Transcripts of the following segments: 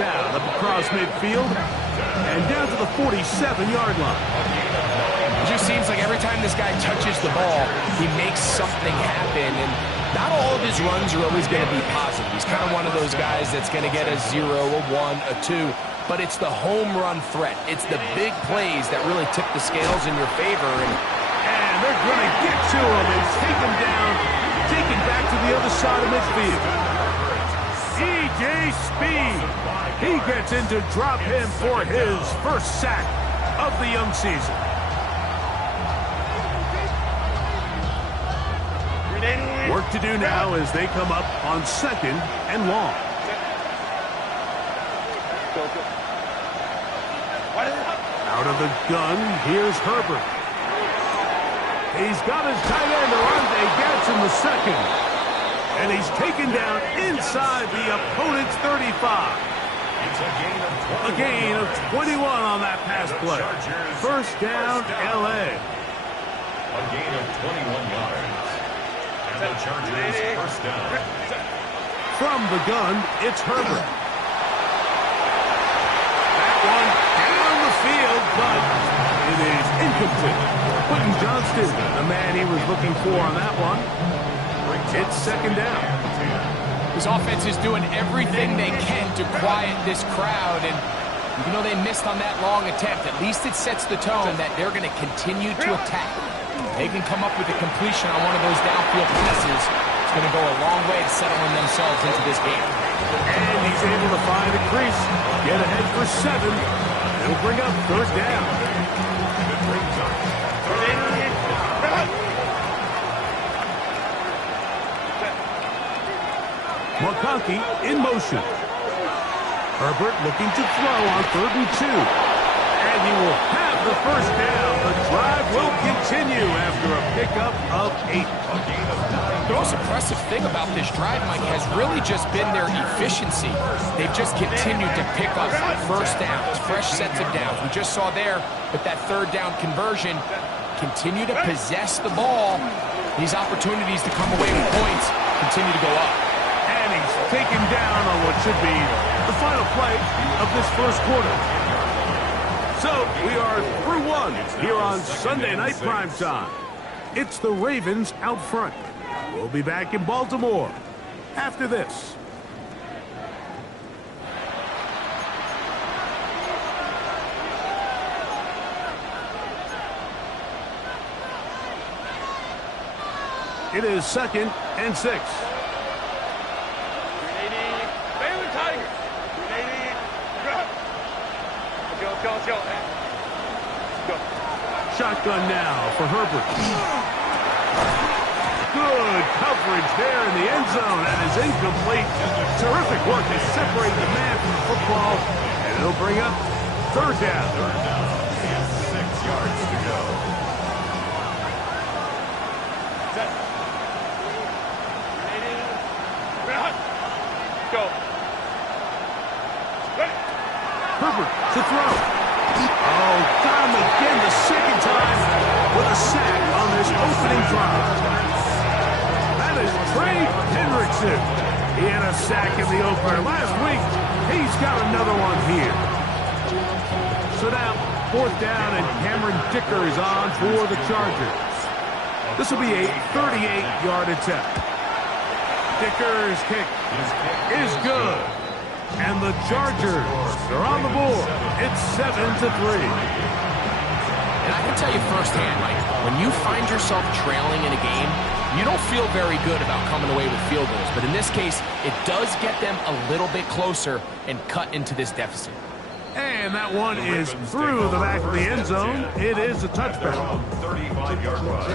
down up across midfield and down to the 47-yard line. It just seems like every time this guy touches the ball, he makes something happen, and not all of his runs are always going to be positive. He's kind of one of those guys that's going to get a 0, a 1, a 2, but it's the home run threat. It's the big plays that really tip the scales in your favor. And they're going to get to him and take him down, take him back to the other side of midfield. E.J. Speed. He gets in to drop him for his first sack of the young season. Work to do now as they come up on 2nd and long. Out of the gun, here's Herbert. He's got his tight end, Oronde Gadsden the second. And he's taken down inside the opponent's 35. A gain of 21 on that pass play. First down, L.A. A gain of 21 yards. And the Chargers first down. From the gun, it's Herbert. That one down the field, but it is incomplete. Quentin Johnston, the man he was looking for on that one. It's second down. His offense is doing everything they can to quiet this crowd, and even though they missed on that long attempt, at least it sets the tone that they're going to continue to attack. They can come up with a completion on one of those downfield passes. It's going to go a long way to settling themselves into this game. And he's able to find a crease, get ahead for 7. It'll bring up first down. McConkey in motion. Herbert looking to throw on 3rd and 2. And he will have the first down. The drive will continue after a pickup of 8. The most impressive thing about this drive, Mike, has really just been their efficiency. They've just continued to pick up first downs, fresh sets of downs. We just saw there with that 3rd down conversion, continue to possess the ball. These opportunities to come away with points continue to go up. And he's taken down on what should be the final play of this first quarter. So we are through 1 here on Sunday Night Primetime. It's the Ravens out front. We'll be back in Baltimore after this. It is 2nd and 6. Shotgun now for Herbert. Good coverage there in the end zone, and is incomplete. Terrific work to separate the man from the football, and it'll bring up 3rd down. 6 yards to go. Herbert to throw. Oh, got him again the second time with a sack on this opening drive. That is Trey Hendrickson. He had a sack in the opener last week. He's got another one here. So now, 4th down, and Cameron Dicker is on for the Chargers. This will be a 38-yard attempt. Dicker's kick is good. And the Chargers are on the board. It's 7-3. And I can tell you firsthand, Mike, when you find yourself trailing in a game, you don't feel very good about coming away with field goals. But in this case, it does get them a little bit closer and cut into this deficit. And that one is through the back of the end zone. It is a touchback. 35-yard run.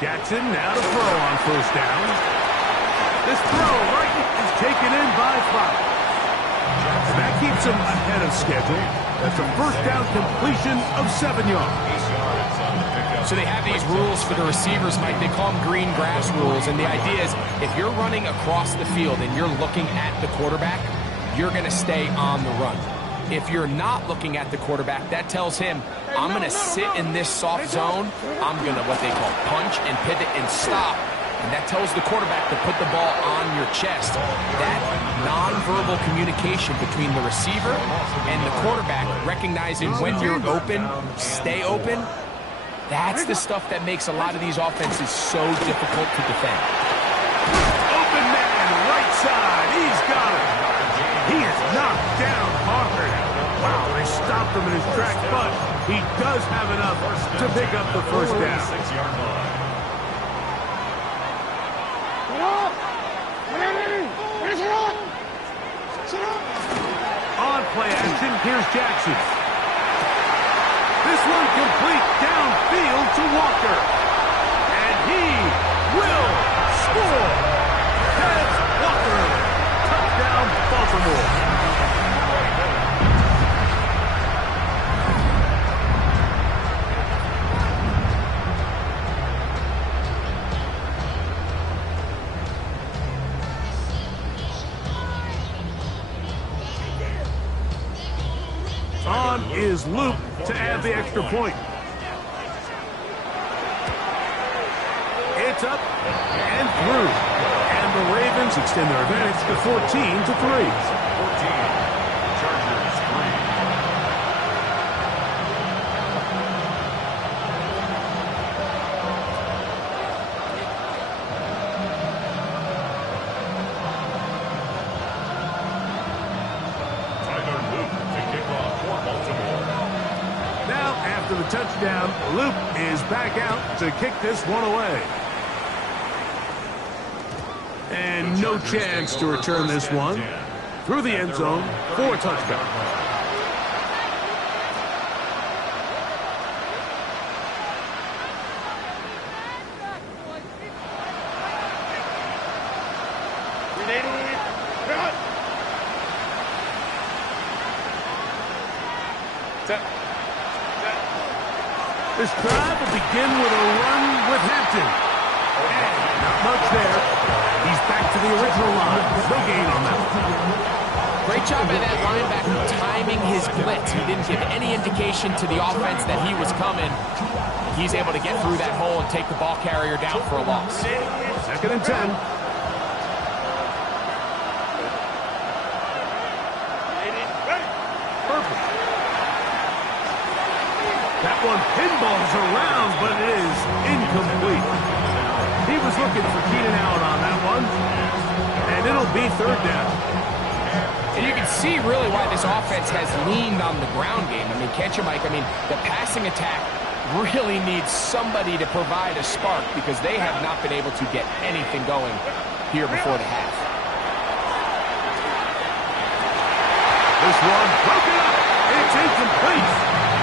Jackson now to throw on first down. This throw right is taken in by Flowers. And that keeps him ahead of schedule. That's a first down completion of 7 yards. So they have these rules for the receivers, Mike. They call them green grass rules. And the idea is if you're running across the field and you're looking at the quarterback, you're going to stay on the run. If you're not looking at the quarterback, that tells him, I'm going to sit in this soft zone. I'm going to, what they call, punch and pivot and stop. And that tells the quarterback to put the ball on your chest. That nonverbal communication between the receiver and the quarterback, recognizing when you're open, stay open, that's the stuff that makes a lot of these offenses so difficult to defend. Open man, right side. He's got it. He is knocked down hard. Wow, they stopped him in his tracks, but he does have enough to pick up the first down. 6-yard line. On play action, here's Jackson. This one complete downfield to Walker. And he will score. That's Walker. Touchdown, Baltimore. On is Luke to add the extra point. It's up and through. And the Ravens extend their advantage to 14-3. 14. Chargers 3. Tyler Luke to kick off for Baltimore. Now, after the touchdown, Luke is back out to kick this one away. And no chance to return this one. Through the end zone for a touchdown. This drive will begin with a run with Hampton. And not much there. He's back to the original line. No gain on that one. Great job by that linebacker timing his blitz. He didn't give any indication to the offense that he was coming. He's able to get through that hole and take the ball carrier down for a loss. 2nd and 10. Perfect. That one pinballs around, but it is incomplete. He was looking for Keenan Allen on that one, and it'll be 3rd down. And you can see really why this offense has leaned on the ground game. I mean, can't you, Mike? I mean, the passing attack really needs somebody to provide a spark because they have not been able to get anything going here before the half. This one broken up. It's incomplete.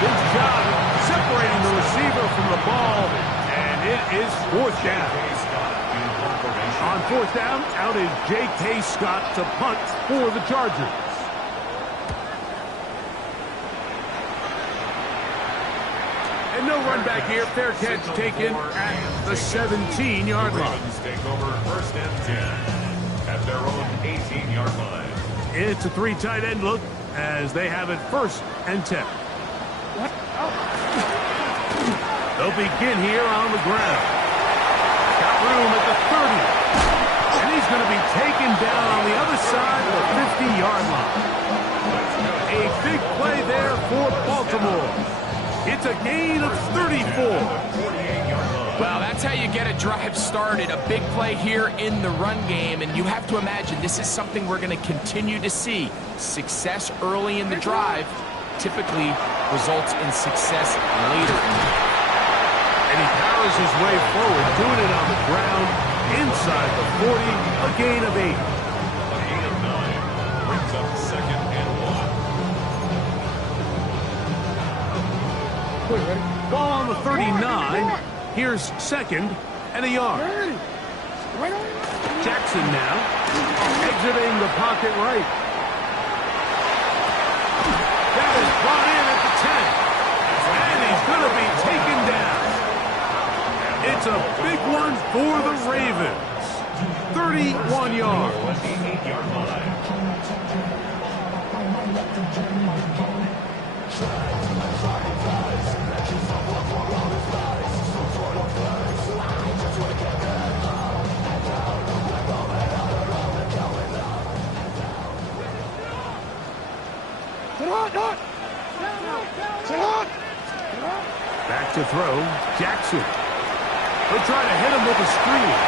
Good job separating the receiver from the ball, and it is 4th down. On 4th down, out is J.K. Scott to punt for the Chargers. And no run back here. Fair catch taken at the 17-yard line. Ravens take over 1st and 10 at their own 18-yard line. It's a 3 tight end look as they have it 1st and 10. They'll begin here on the ground. Got room at the 30. And he's going to be taken down on the other side of the 50-yard line. A big play there for Baltimore. It's a gain of 34. Well, that's how you get a drive started. A big play here in the run game, and you have to imagine this is something we're going to continue to see. Success early in the drive typically results in success later in the game. And he powers his way forward, doing it on the ground, inside the 40, a gain of 8. A gain of 9 brings up 2nd and 1. Ball on the 39. Here's 2nd and a yard. Jackson now exiting the pocket right. That is brought in at the 10. And he's going to be taken down. It's a big one for the Ravens. 31 yards. 28-yard line. Back to throw. Jackson. He'll try to hit him with a screen.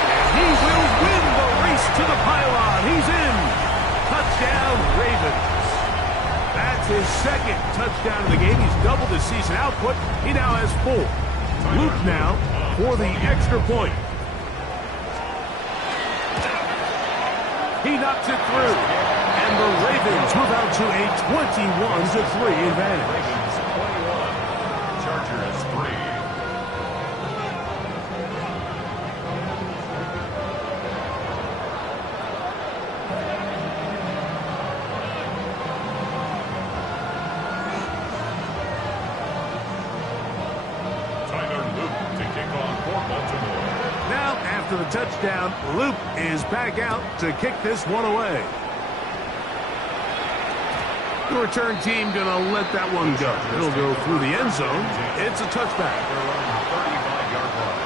And he will win the race to the pylon. He's in. Touchdown, Ravens. That's his second touchdown of the game. He's doubled his season output. He now has 4. Luke now for the extra point. He knocks it through. And the Ravens move out to a 21-3 advantage. 21. Chargers 3. After the touchdown, Luke is back out to kick this one away. The return team going to let that one go. It'll go through the end zone. It's a touchback. 35-yard line.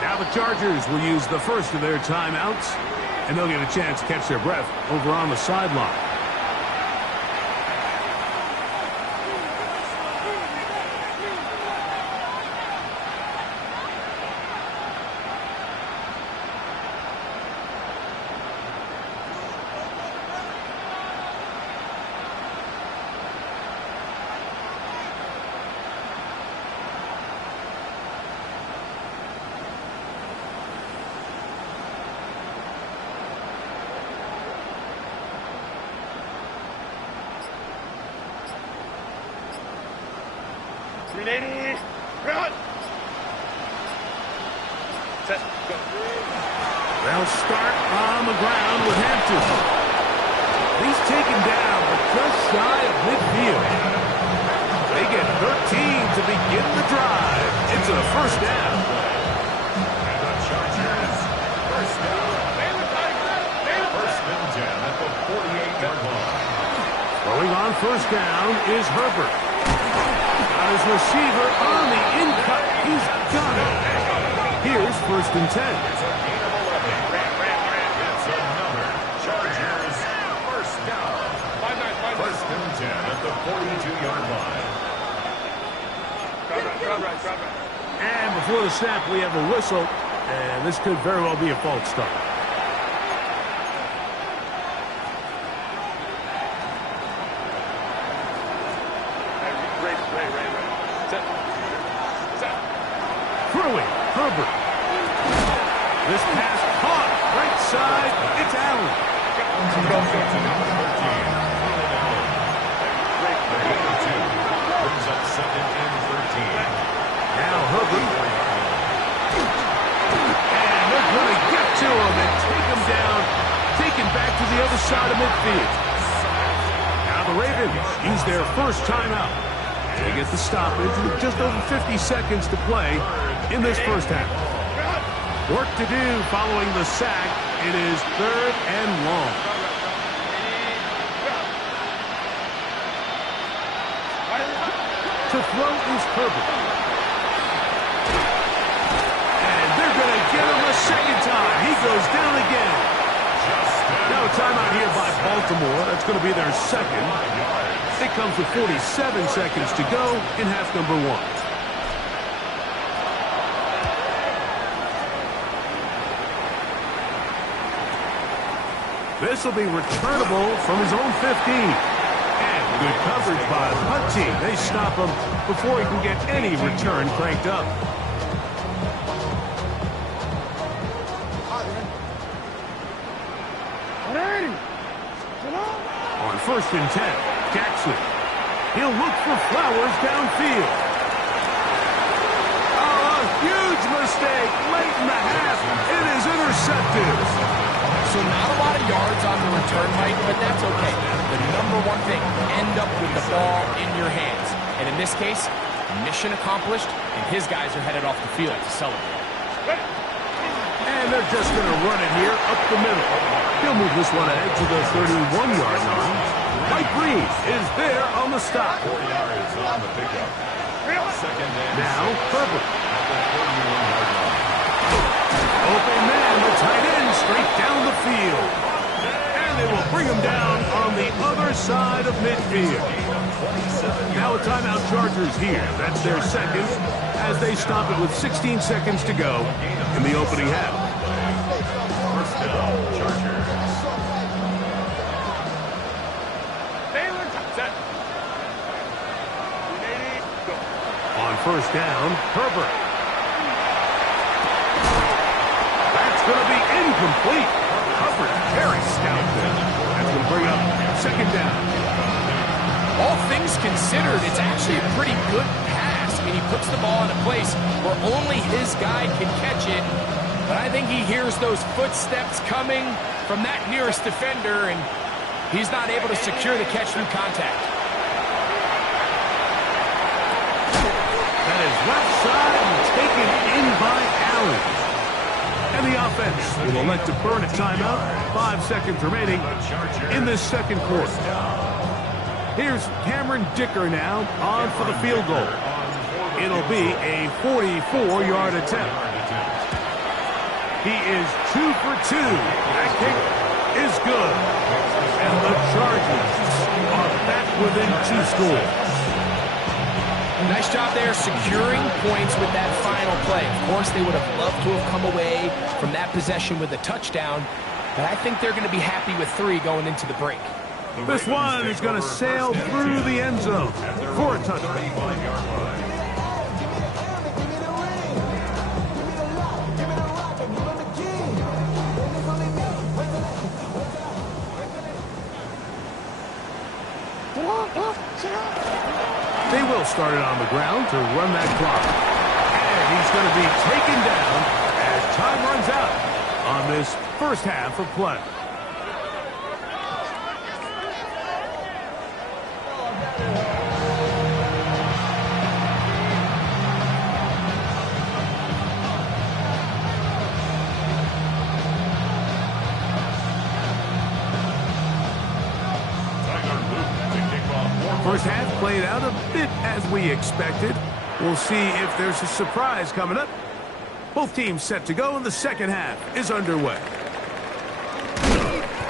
Now the Chargers will use the first of their timeouts, and they'll get a chance to catch their breath over on the sideline. They'll start on the ground with Hampton. He's taken down, but just shy of midfield. They get 13 to begin the drive. It's a first down. And the Chargers, first down. First and 10 at the 48-yard line. Throwing on first down is Herbert. Got his receiver on the in-cut. He's got it. Here's first and 10. It's a gain of 11. It's another Chargers first down. First and 10 at the 42-yard line. And before the snap, we have a whistle. And this could very well be a false start. Throwing, Herbert. This pass caught, right side, it's Allen. Brings up second and 13. Now Herbert. And they're going to get to him and take him down, taken back to the other side of midfield. Now the Ravens use their first timeout. They get the stoppage with just over 50 seconds to play in this first half. Work to do following the sack. It is third and long. To throw is Herbert. And they're going to get him a second time. He goes down again. Now a timeout here by Baltimore. That's going to be their second. It comes with 47 seconds to go in half number 1. This will be returnable from his own 15. And good coverage by the punt team. They stop him before he can get any return cranked up. On first and 10, Jackson. He'll look for Flowers downfield. Oh, a huge mistake late in the half. It is intercepted. So not a lot of yards on the return, Mike, but that's okay. The number one thing, end up with the ball in your hands. And in this case, mission accomplished, and his guys are headed off the field to celebrate. And they're just going to run it here up the middle. He'll move this one ahead to the 31-yard line. Mike Reed is there on the stop. 4 yards on the pickup. Second and Now, Herbert. at the 31-yard line. Open man, the tight end, straight down the field. And they will bring him down on the other side of midfield. Now a timeout, Chargers here. That's their second as they stop it with 16 seconds to go in the opening half. First down, Chargers. On first down, Herbert. That's going to be incomplete. Hubbard very stout there. That's going to bring up second down. All things considered, it's actually a pretty good pass. I mean, he puts the ball in a place where only his guy can catch it. But I think he hears those footsteps coming from that nearest defender, and he's not able to secure the catch through contact. That is left side and taken in by Allen. And the offense will elect to burn a timeout. 5 seconds remaining in this second quarter. Here's Cameron Dicker now on for the field goal. It'll be a 44-yard attempt. He is 2 for 2. That kick is good. And the Chargers are back within 2 scores. Nice job there securing points with that final play. Of course, they would have loved to have come away from that possession with a touchdown, but I think they're going to be happy with 3 going into the break. This one is going to sail through the end zone for a touchdown. They will start it on the ground to run that clock. And he's going to be taken down as time runs out on this first half of play. First half played out a bit as we expected. We'll see if there's a surprise coming up. Both teams set to go, and the second half is underway.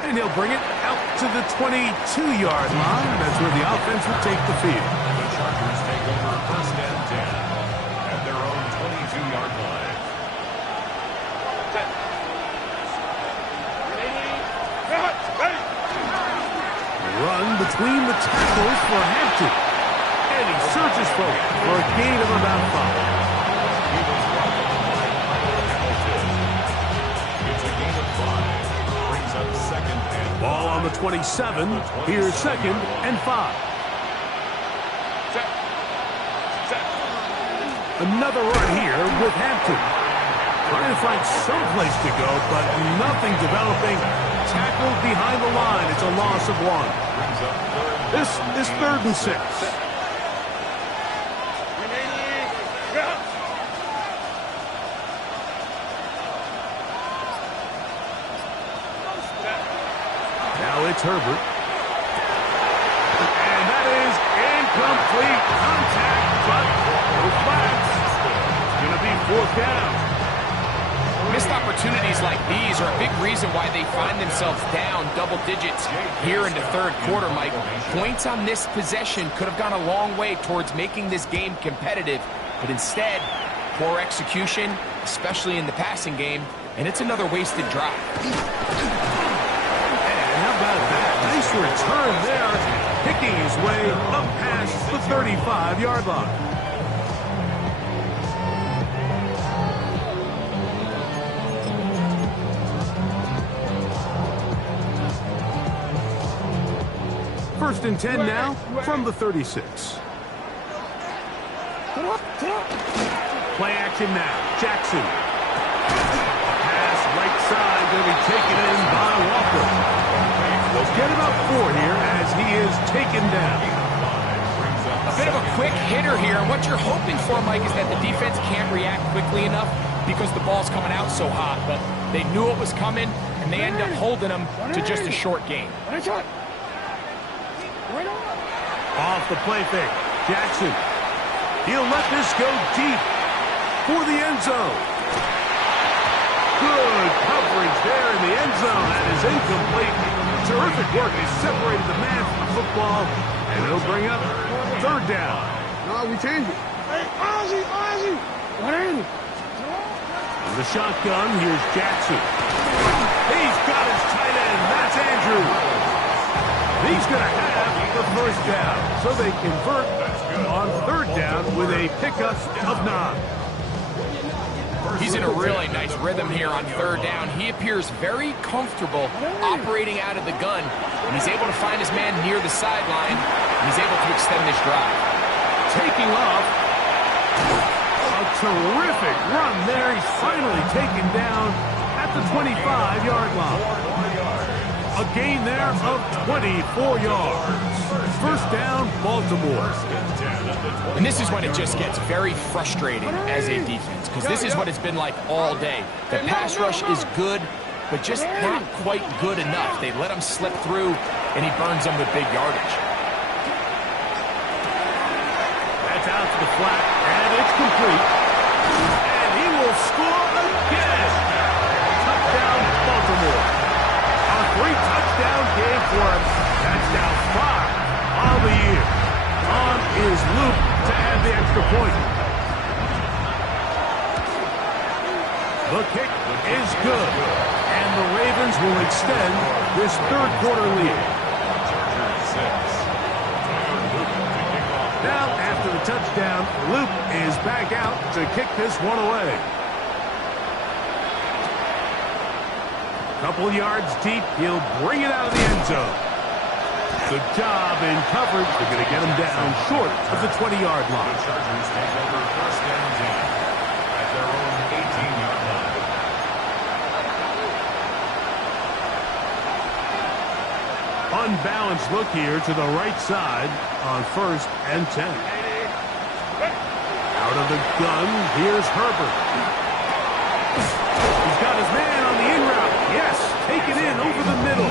And he'll bring it out to the 22-yard line. That's where the offense will take the field. The Chargers take over first and 10 at their own 22-yard line. Run between the tackles for Hampton. And he searches for it for a gain of about 5. He was brought to the line by Hamilton. It's a gain of 5. Brings up second and Ball on the 27. Here's second and 5. Another run here with Hampton. Trying to find some place to go, but nothing developing. Tackled behind the line. It's a loss of 1. This is 3rd and 6. Now it's Herbert. And that is incomplete contact, but no flags. It's going to be 4th down. Missed opportunities like these are a big reason why they find themselves down double digits here in the third quarter, Mike. Points on this possession could have gone a long way towards making this game competitive, but instead, poor execution, especially in the passing game, and it's another wasted drive. And how about that? Nice return there, picking his way up past the 35-yard line. First and 10 now from the 36. Play action now. Jackson. Pass right side. taken in by Walker. They'll get about 4 here as he is taken down. A bit of a quick hitter here, and what you're hoping for, Mike, is that the defense can't react quickly enough because the ball's coming out so hot, but they knew it was coming, and they end up holding them to just a short game. Off the play fake, Jackson. He'll let this go deep for the end zone. Good coverage there in the end zone. That is incomplete. Terrific work. He separated the man from the football, and he'll bring up 3rd down. No, we change it. Hey, Ozzy! What is it? On the shotgun, here's Jackson. He's got his tight end. That's Andrews. He's going to have the 1st down. So they convert on 3rd down with a pickup of 9. He's in a really nice rhythm here on 3rd down. He appears very comfortable operating out of the gun, and he's able to find his man near the sideline, and he's able to extend this drive. Taking off. A terrific run there. He's finally taken down at the 25-yard line. A gain there of 24 yards. 1st down, Baltimore. And this is when it just gets very frustrating as a defense, because this is what it's been like all day. The pass rush is good, but just not quite good enough. They let him slip through, and he burns them with big yardage. That's out to the flat, and it's complete. And he will score again. Touchdown, Baltimore. A 3-touchdown game for him. That's now 5 on the year. On is Luke to add the extra point. The kick is good, and the Ravens will extend this 3rd quarter lead. Now, after the touchdown, Luke is back out to kick this one away. Couple yards deep, he'll bring it out of the end zone. Good job in coverage. They're going to get him down short of the 20-yard line. The Chargers take over 1st down 10 at their own 18-yard line. Unbalanced look here to the right side on 1st and 10. Out of the gun, here's Herbert. He's got his man on the in route. Yes, take it in over the middle.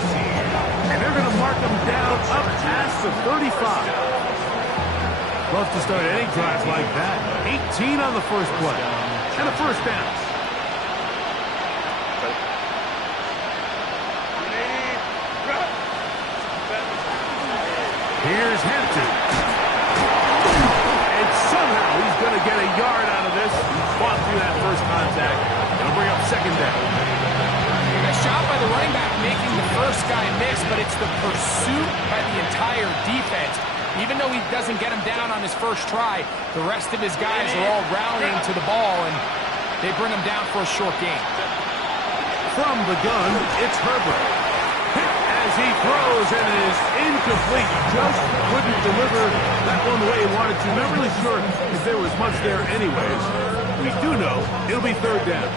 And they're going to mark him down up past the 35. Love to start any drive like that. 18 on the first play. And a 1st down. Here's Hampton. And somehow he's going to get a yard out of this. He fought through that first contact. It'll bring up 2nd down. Nice job by the running back making the first guy miss, but it's the pursuit by the entire defense. Even though he doesn't get him down on his first try, the rest of his guys are all rallying to the ball, and they bring him down for a short gain. From the gun, it's Herbert. As he throws and is incomplete. Just couldn't deliver that one the way he wanted to. Not really sure if there was much there anyways. We do know it'll be 3rd down.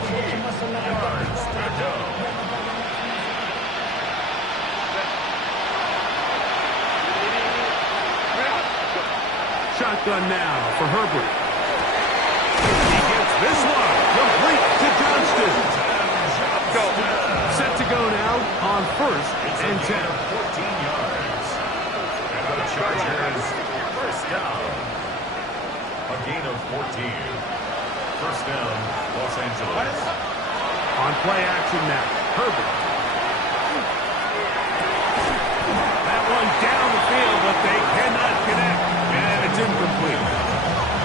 Shotgun now for Herbert. He gets this one complete to Johnston. Set to go now on 1st and 10. 14 yards. And the Chargers 1st down. A gain of 14. 1st down, Los Angeles. On play action now, Herbert. That one down the field, but they cannot connect. And it's incomplete.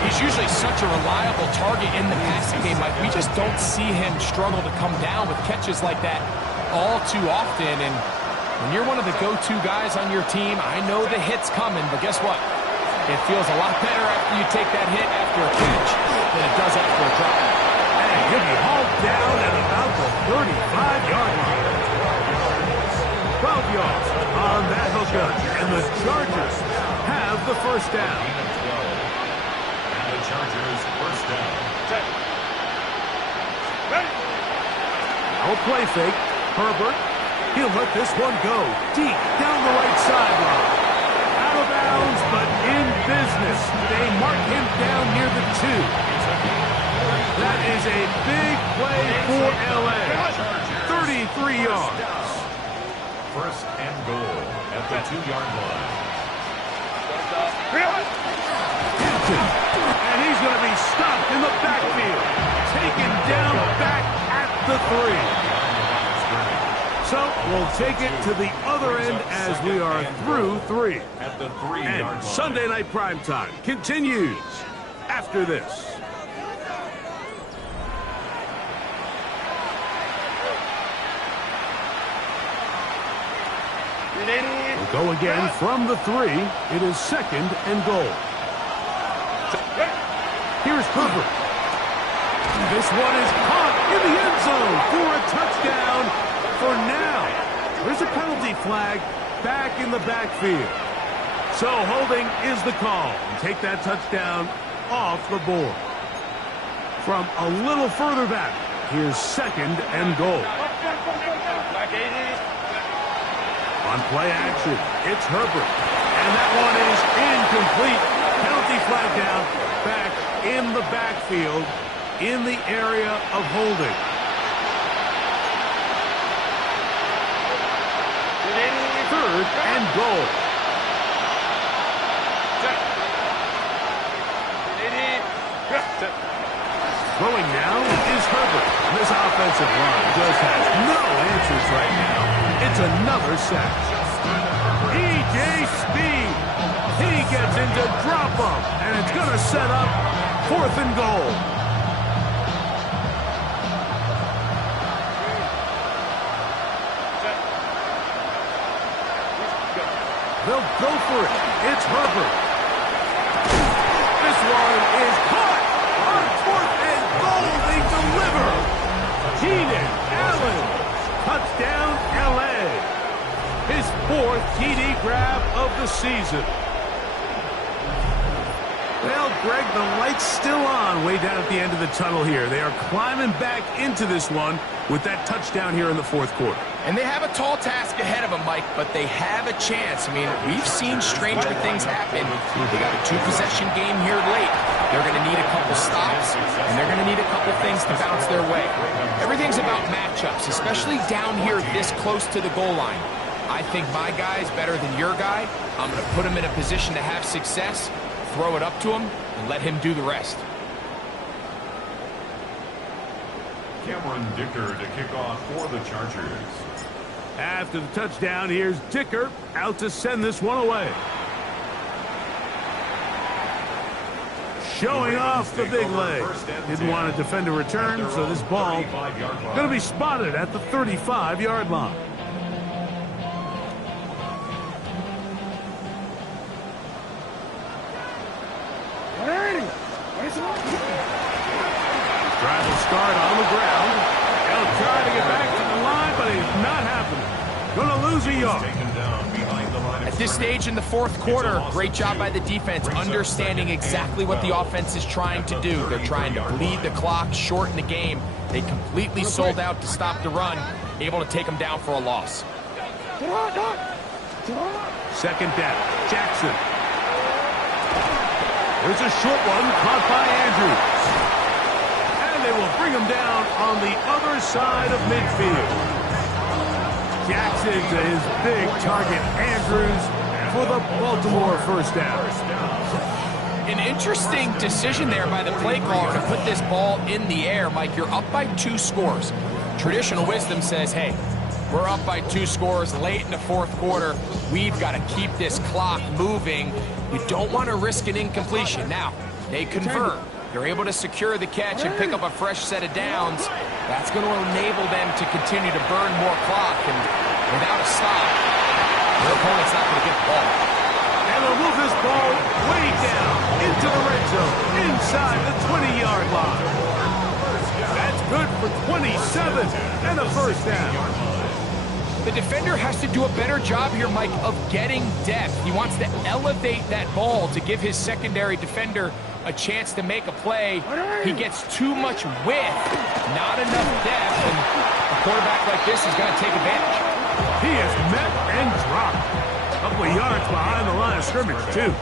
He's usually such a reliable target in the passing game. Like, we just don't see him struggle to come down with catches like that all too often. And when you're one of the go-to guys on your team, I know the hit's coming, but guess what? It feels a lot better after you take that hit after a catch than it does after a drop. And he'll be hauled down at about the 35-yard line. 12 yards on that hookup. And the Chargers have the 1st down. The Chargers 1st down. I'll play fake. Herbert. He'll let this one go deep down the right sideline. Out of bounds, but in business. They mark him down near the 2. That is a big play for LA. 33 yards. First and goal at the 2-yard line. Hinton. And he's going to be stopped in the backfield. Taken down back at the 3. So we'll take it to the other end as we are through 3. At the 3-yard line. And Sunday Night Primetime continues after this. We'll go again from the 3. It is second and goal. Here's Herbert. This one is caught in the end zone for a touchdown for now. There's a penalty flag back in the backfield. So holding is the call. Take that touchdown off the board. From a little further back, here's second and goal. On play action, it's Herbert. And that one is incomplete. Penalty flag down back in the backfield in the area of holding. Third and goal. Throwing now is Herbert. This offensive line just has no answers right now. It's another sack. E.J. Speed. He gets into drop up, and it's going to set up fourth and goal. They'll go for it. It's Herbert. This one is caught. On fourth and goal, they deliver. Keenan Allen. Touchdown, L.A. His 4th TD grab of the season. Well, Greg, the light's still on way down at the end of the tunnel here. They are climbing back into this one with that touchdown here in the 4th quarter. And they have a tall task ahead of them, Mike, but they have a chance. I mean, we've seen stranger things happen. They got a 2-possession game here late. They're going to need a couple stops, and they're going to need a couple things to bounce their way. Everything's about matchups, especially down here this close to the goal line. I think my guy's better than your guy. I'm going to put him in a position to have success, throw it up to him, and let him do the rest. Cameron Dicker to kick off for the Chargers. After the touchdown, here's Dicker out to send this one away. Showing off the big leg. Didn't want to defend a return, so this ball going to be spotted at the 35-yard line. Drive will start on the ground. He'll try to get back to the line, but he's not happening. Going to lose a yard. At this stage in the 4th quarter, great job by the defense, understanding exactly what the offense is trying to do. They're trying to bleed the clock, shorten the game. They completely sold out to stop the run, able to take them down for a loss. Second down, Jackson. There's a short one caught by Andrews. And they will bring him down on the other side of midfield. Jackson to his big target, Andrews, for the Baltimore first down. An interesting decision there by the play caller to put this ball in the air. Mike, you're up by 2 scores. Traditional wisdom says, hey, we're up by 2 scores late in the 4th quarter. We've got to keep this clock moving. We don't want to risk an incompletion. Now, they convert. They're able to secure the catch and pick up a fresh set of downs. That's going to enable them to continue to burn more clock. And without a stop, their opponent's not going to get the ball. And they'll move this ball way down into the red zone, inside the 20-yard line. That's good for 27 and a first down. The defender has to do a better job here, Mike, of getting depth. He wants to elevate that ball to give his secondary defender a chance to make a play. He gets too much width, not enough depth, and quarterback like this is going to take advantage. He is met and dropped. A couple of yards behind the line of scrimmage, too.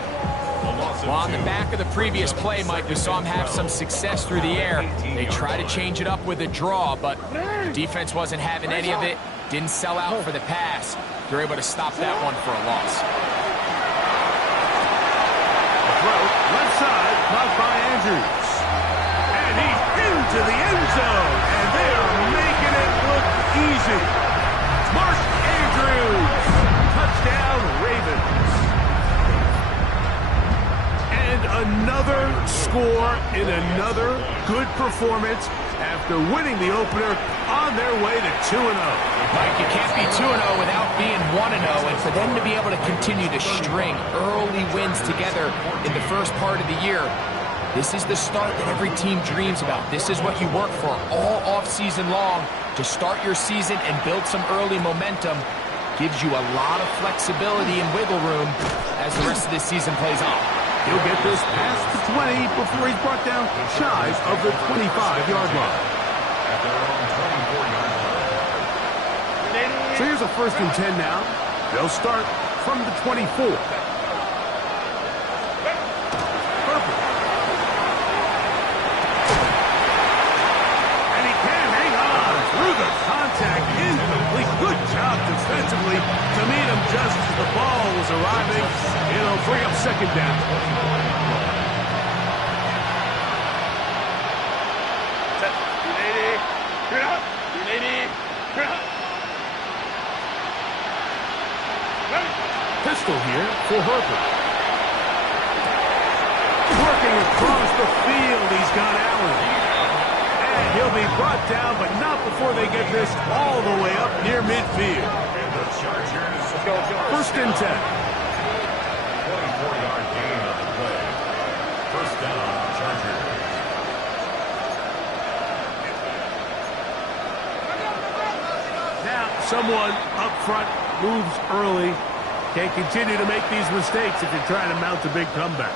Well, on the back of the previous play, Mike, we saw him have some success through the air. They tried to change it up with a draw, but the defense wasn't having any of it. Didn't sell out for the pass. They're able to stop that one for a loss. The throw, left side, caught by Andrews. And he's into the end zone. And they are making it look easy. Mark Andrews. Touchdown, Ravens. And another score in another good performance after winning the opener on their way to 2-0. Mike, you can't be 2-0 without being 1-0, and for them to be able to continue to string early wins together in the first part of the year, this is the start that every team dreams about. This is what you work for all offseason long, to start your season and build some early momentum. Gives you a lot of flexibility and wiggle room as the rest of this season plays on. He'll get this past the 20 before he's brought down shy of the 25-yard line. So here's a 1st and 10 now. They'll start from the 24. Perfect. And he can hang on through the contact. Incomplete. Good job defensively to meet him just as the ball was arriving. It'll bring up 2nd down. Pistol here for Herbert. Working across the field, he's got Allen. And he'll be brought down, but not before they get this all the way up near midfield. First and 10. 24-yard gain on the play. First down, Chargers. Now, someone up front moves early. Can't continue to make these mistakes if you're trying to mount a big comeback.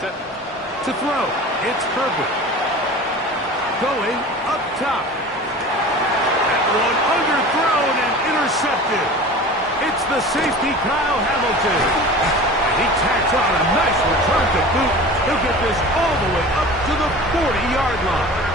To throw, it's Herbert. Going up top. That one underthrown and intercepted. It's the safety, Kyle Hamilton. And he tacks on a nice return to boot. He'll get this all the way up to the 40-yard line.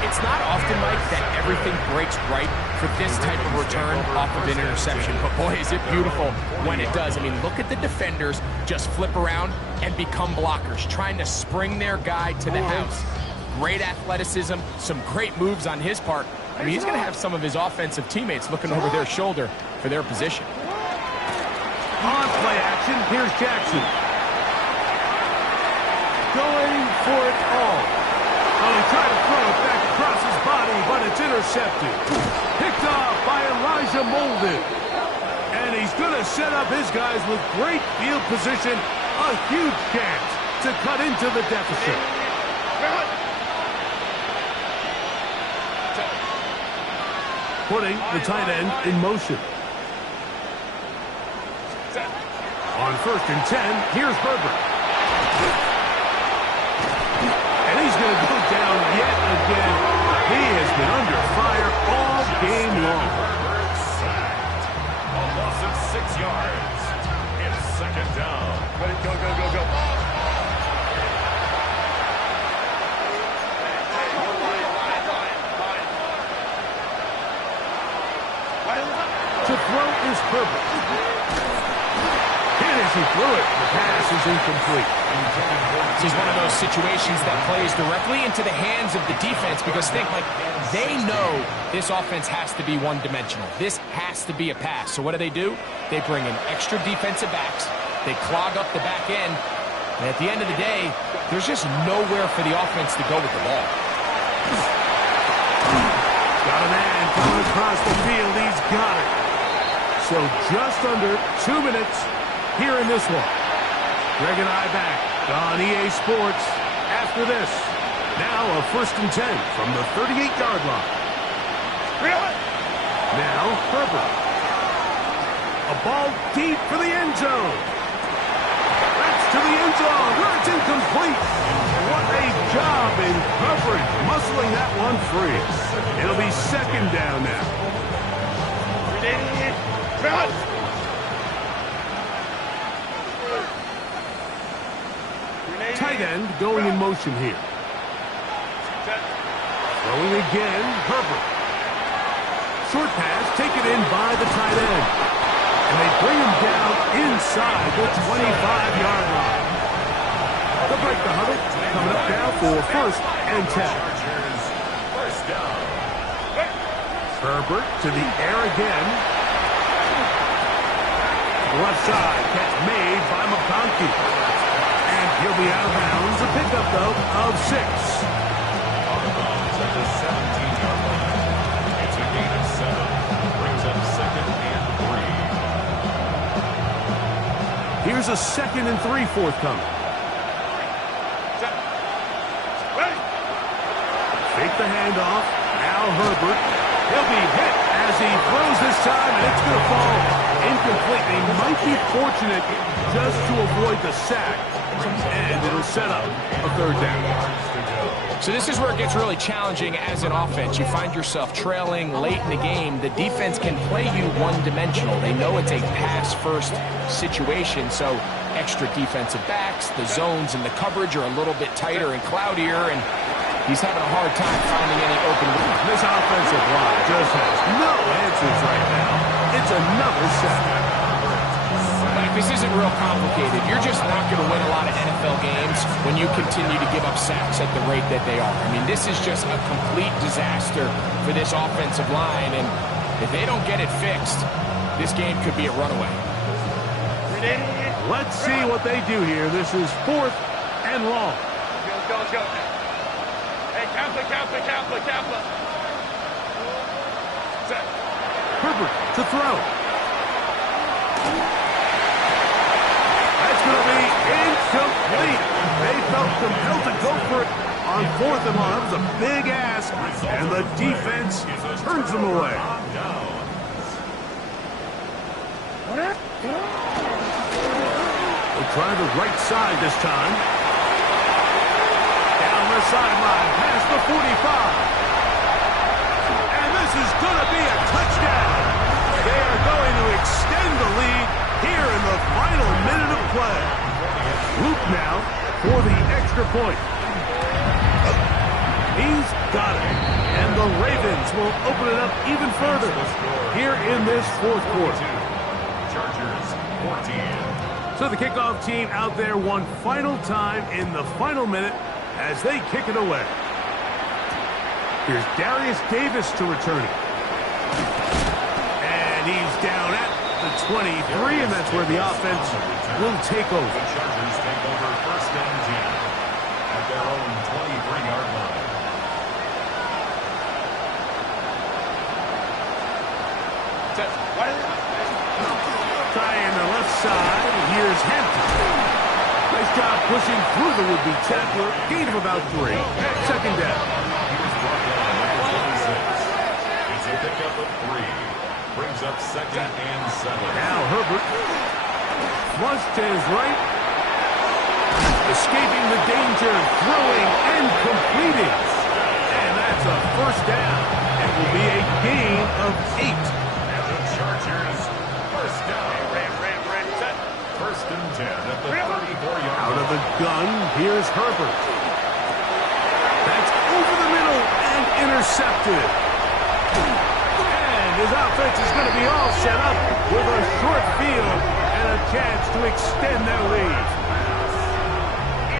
It's not often, Mike, that everything breaks right for this type of return off of an interception. But boy, is it beautiful when it does. I mean, look at the defenders just flip around and become blockers, trying to spring their guy to the house. Great athleticism, some great moves on his part. I mean, he's going to have some of his offensive teammates looking over their shoulder for their position. On play action, here's Jackson. Going for it all. Oh, he tried to throw it back across his body, but it's intercepted. Picked off by Elijah Molden. And he's going to set up his guys with great field position. A huge chance to cut into the deficit. Putting the tight end in motion. On 1st and 10, here's Herbert. And he's going to go down yet again. He has been under fire all game long. A loss of 6 yards. It's 2nd down. Go, go, go, go. To throw is Herbert. And as he threw it, the pass is incomplete. This is one of those situations that plays directly into the hands of the defense, because think, like, they know this offense has to be one-dimensional. This has to be a pass. So what do? They bring in extra defensive backs. They clog up the back end. And at the end of the day, there's just nowhere for the offense to go with the ball. Got a man coming across the field. He's got it. So just under 2 minutes here in this one. Greg and I back on EA Sports after this. Now a 1st and 10 from the 38-yard line. Now Herbert. A ball deep for the end zone. That's to the end zone where it's incomplete. What a job in coverage, muscling that one free. It'll be second down now. Tight end going in motion here. Throwing again, Herbert. Short pass taken in by the tight end. And they bring him down inside the 25-yard line. They'll break the huddle. Coming up now for first and 10. Herbert to the air again. Left side, catch made by McConkey. And he'll be out of bounds. A pickup, though, of 6. On the bounds at the 17-yard line. It's a gain of 7. Brings up second and 3. Here's a 2nd and 3 forthcoming. Fake the handoff. Now Herbert. He'll be hit as he throws this time, and it's going to fall incomplete. They might be fortunate just to avoid the sack, and it'll set up a third down. So this is where it gets really challenging as an offense. You find yourself trailing late in the game. The defense can play you one-dimensional. They know it's a pass-first situation, so extra defensive backs, the zones and the coverage are a little bit tighter and cloudier, and he's having a hard time finding any open room. This offensive line just has no answers right now. It's another sack. Like, this isn't real complicated. You're just not going to win a lot of NFL games when you continue to give up sacks at the rate that they are. I mean, this is just a complete disaster for this offensive line, and if they don't get it fixed, this game could be a runaway. Let's see what they do here. This is 4th and long. Let's go. Hey, Kappa. Set. Herbert to throw. That's going to be incomplete. They felt compelled to go for it on 4th and long. That was a big ask, and the defense turns them away. They'll try the right side this time. Down the sideline, past the 45. And this is going to be a touchdown. They are going to extend the lead here in the final minute of play. Luke now for the extra point. He's got it. And the Ravens will open it up even further here in this 4th quarter. Chargers 14. So the kickoff team out there one final time in the final minute as they kick it away. Here's Darius Davis to return it. And he's down at the 23, and that's where the offense will take over. The Chargers take over first and 10 at their own 23-yard line. Trying the left side. Here's Hampton. Nice job pushing through the would-be tackler. Gain of about 3. Second down. Here's brought down at 26. It's a pickup of 3. Brings up second and 7. Now Herbert. Flush to his right. Escaping the danger. Throwing and completing. And that's a first down. It will be a gain of 8. And the Chargers first down. First and 10 at the 34-yard line. Out of the gun, here's Herbert. That's over the middle and intercepted. And his offense is going to be all set up with a short field and a chance to extend their lead.